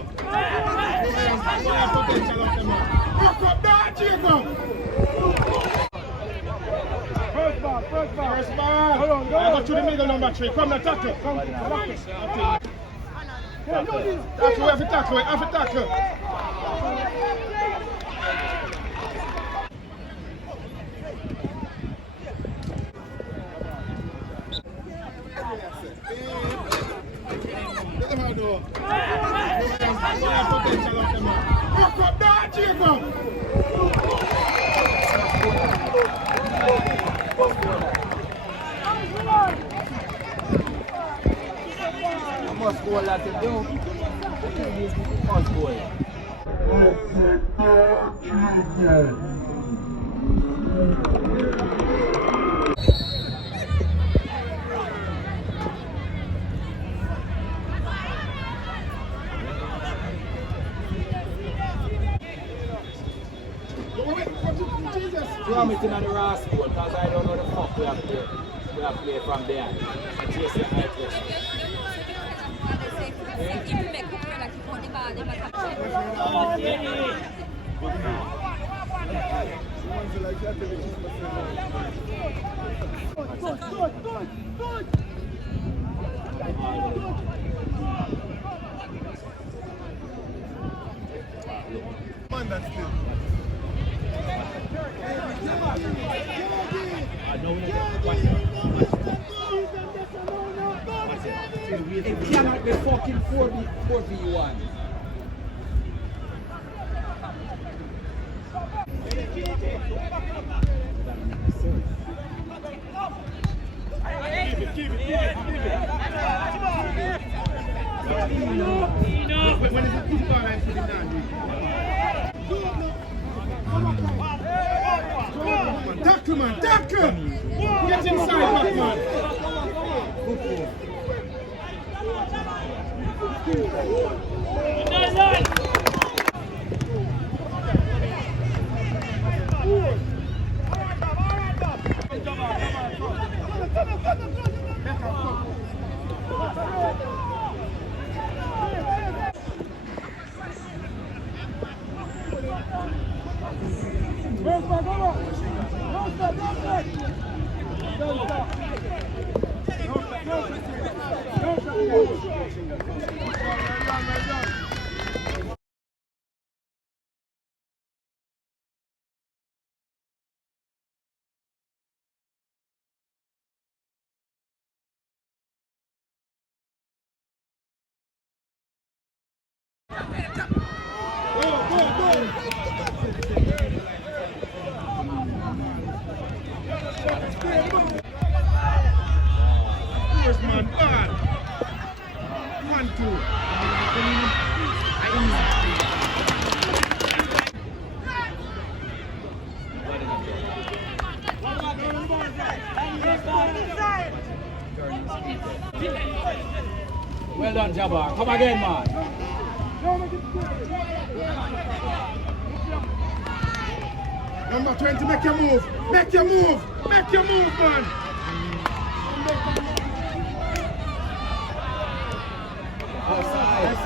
though. Potential of them. Look up that, Jacob. First ball. First ball. Hold on, go to the middle, number 3. Come now, tackle. Tackle, have to tackle. Potential of them. Look up that, Jacob. Must go like to do. Must go. Throw me to the raw school because I don't know the fuck we have to play from there. And chase the high pressure. Man, that's good. It cannot be fucking 4v1. Keep it. When is it put it on and put it down? Tackle! Get inside, man! Here's man, bad. 1-2. Well done, Jabbar. Come again, man. Number 20, make your move, man. Offside.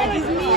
That is me,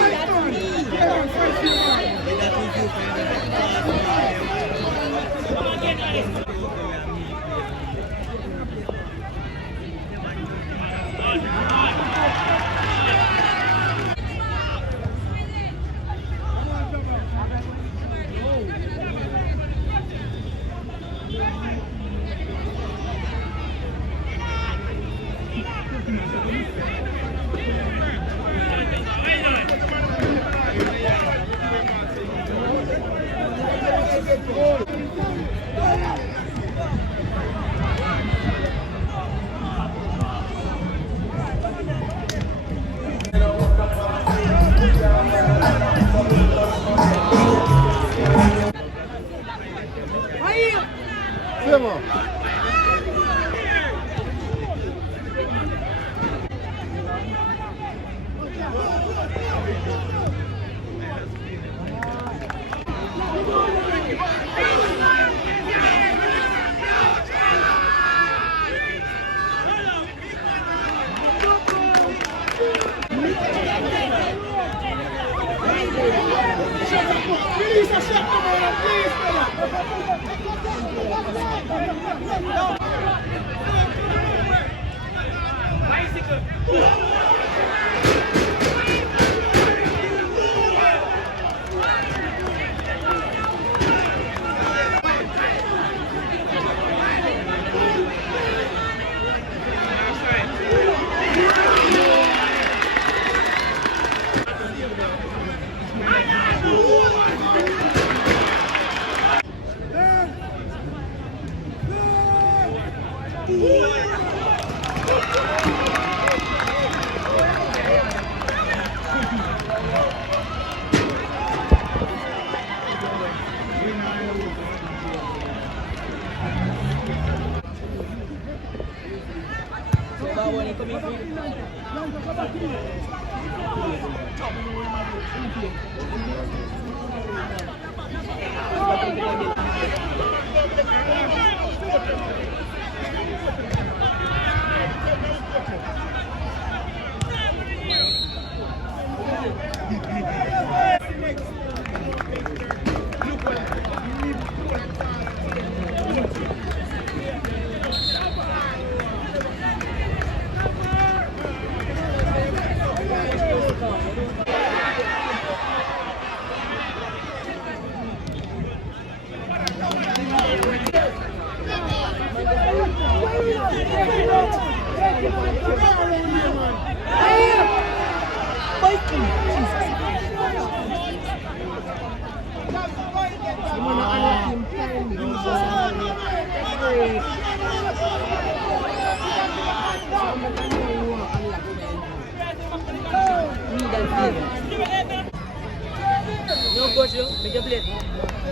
Release a shot, please, No, coach, make a plate.